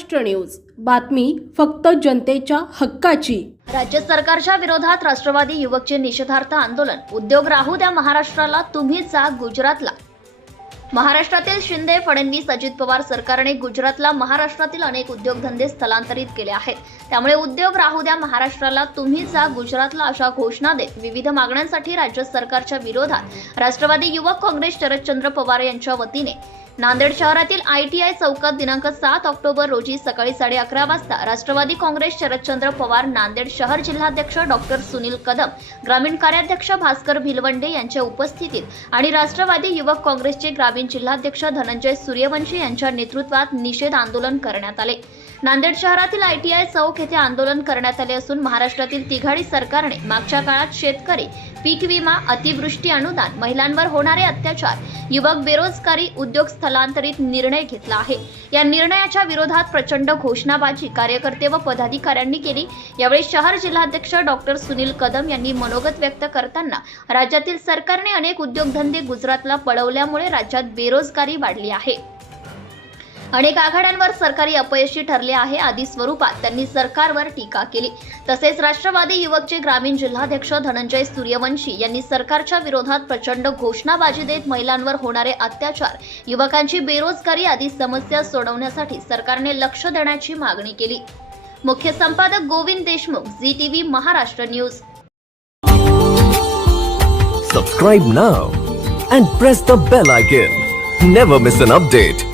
Maharashtra news. बातमी फक्त जनतेच्या हक्काची. राज्य सरकारच्या विरोधात राष्ट्रवादी युवकचे निषेधार्थ आंदोलन. उद्योग राहू द्या महाराष्ट्राला तुम्ही जा गुजरातला. महाराष्ट्रातील शिंदे फडणवीस अजित पवार सरकारने गुजरातला महाराष्ट्रातील अनेक उद्योगधंदे स्थलांतरित केले आहेत. त्यामुळे उद्योग राहू द्या महाराष्ट्राला तुम्ही जा गुजरातला अशा घोषणा देत विविध मागण्यांसाठी राज्य सरकारच्या विरोधात राष्ट्रवादी युवक काँग्रेस शरदचंद्र पवार यांच्या वतीने नांदेड शहरातील आयटीआय चौकात दिनांक सात ऑक्टोबर रोजी सकाळी साडे अकरा वाजता राष्ट्रवादी काँग्रेस शरदचंद्र पवार नांदेड शहर जिल्हाध्यक्ष डॉक्टर सुनील कदम ग्रामीण कार्याध्यक्ष भास्कर भिलवंडे यांच्या उपस्थितीत आणि राष्ट्रवादी युवक काँग्रेसचे ग्रामीण जिल्हाध्यक्ष धनंजय सूर्यवंशी यांच्या नेतृत्वात निषेध आंदोलन करण्यात आले. नांदेड शहरातील आयटीआय चौक येथे आंदोलन करण्यात आले असून महाराष्ट्रातील तिघाडी सरकारने मागच्या काळात शेतकरी पीक विमा अतिवृष्टी अनुदान महिलांवर होणारे अत्याचार युवक बेरोजगारी उद्योग स्थलांतरित निर्णय घेतला आहे. या निर्णयाच्या विरोधात प्रचंड घोषणाबाजी कार्यकर्ते व पदाधिकाऱ्यांनी केली. यावेळी शहर जिल्हाध्यक्ष डॉक्टर सुनील कदम यांनी मनोगत व्यक्त करताना राज्यातील सरकारने अनेक उद्योगधंदे गुजरातला पळवल्यामुळे राज्यात बेरोजगारी वाढली आहे. अनेक आघाड्यांवर सरकारी अपयशी ठरले आहे. आदी स्वरूपात त्यांनी सरकारवर टीका केली. तसेच राष्ट्रवादी युवकचे ग्रामीण जिल्हाध्यक्ष धनंजय सूर्यवंशी यांनी सरकारच्या विरोधात प्रचंड घोषणाबाजी देत महिलांवर होणारे अत्याचार युवकांची बेरोजगारी आदी समस्या सोडवण्यासाठी सरकारने लक्ष देण्याची मागणी केली. मुख्य संपादक Govind Deshmukh Zee TV Maharashtra news. Subscribe now and press the bell icon never miss an update